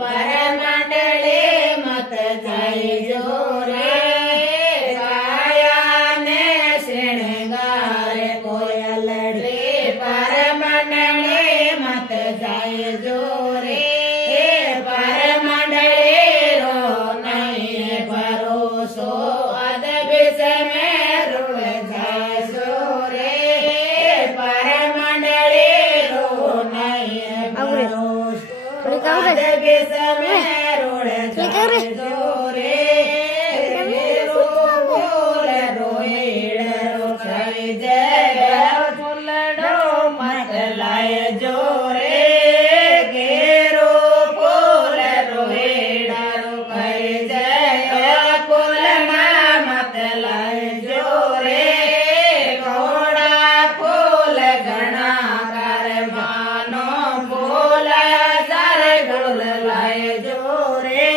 परमंडले मत जाइजो रे कायाने श्रृंगार कोयलड़े परमंडले मत जाइजो रे परमंडले रो नहीं भरोसो अदबिस में रुड़ जाइजो रे परमंडले रो नहीं भरोसो अदबिस में रुड़ जाइजो रे मेरो बोल रोएड़ रोखाई जय फुलड़ो मत लाए जोरे गेरो बोल रोएड़ रोखाई जय फुलना मत लाए जोरे घोड़ा फूल घना कर मानो बोल सर गुल लाए जोरे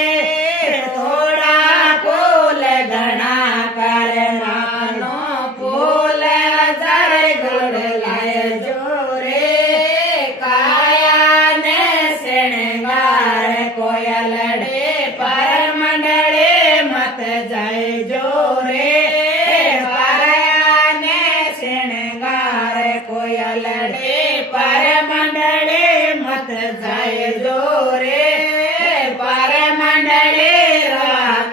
थोड़ा फूल घना कर मानो फूल सर गुल लाए जोरे काया ने श्रृंगार कोयलड़े परमंडले मत जाए जोरे काया ने श्रृंगार कोयलड़े परमंडले मत जाए जोरे परमंडले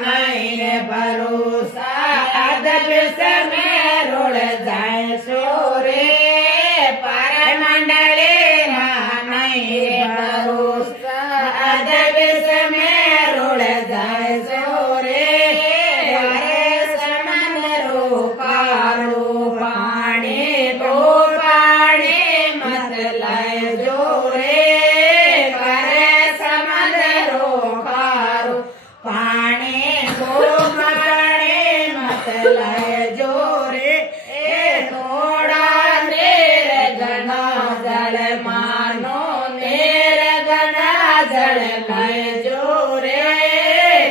नहीं भरोसा अदब में रुड़ जाए सोरे परमंडले नहीं भरोसा अदब में रुड़ जाए सोरे समन रोकारो पानी को पानी मत लाए जोरे करे समन रोकारो पानी को पानी मत लाए जोरे थोड़ा नेर घना जल मानो नेर घना जल लाए जोरे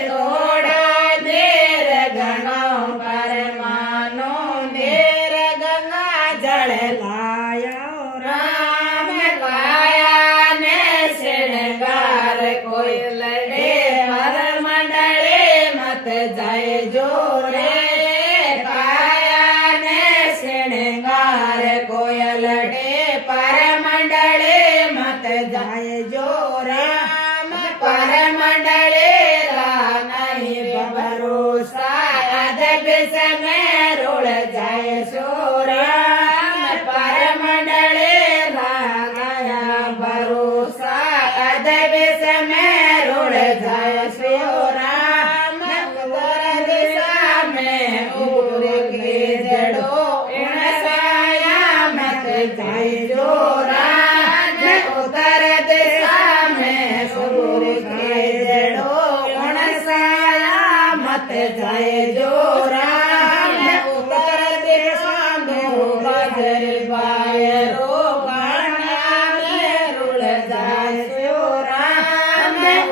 थोड़ा नेर घना पर मानो नेर घना जल लाया राम काया ने श्रृंगार कोयलड़े परमंडले मत जाए जोरे काया ने श्रृंगार कोयलड़े परमंडले मत जाए जोरे परमंडले नहीं भरोसा अदब में रुड़ जाए सोरा परमंडले गया भरोसा अदब में रुड़ जाए सोरा दिशा में उड़ के जड़ो साया मत जाए जोरा उत्तर दिशा में सूर्य के जड़ो साया मत जाए जोरा उत्तर दिशा में बजर बायरो गणना में रुड़ जाए जोरा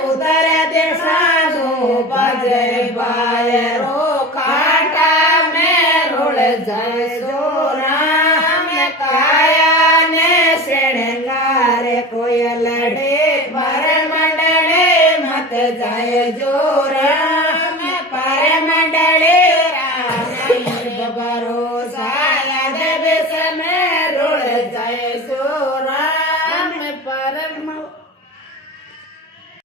उत्तर दिशा में बजर बायरो कांटा में रुड़ जाए जोरा काया ने श्रृंगार कोयलड़े परमंडले मत जाए जोरा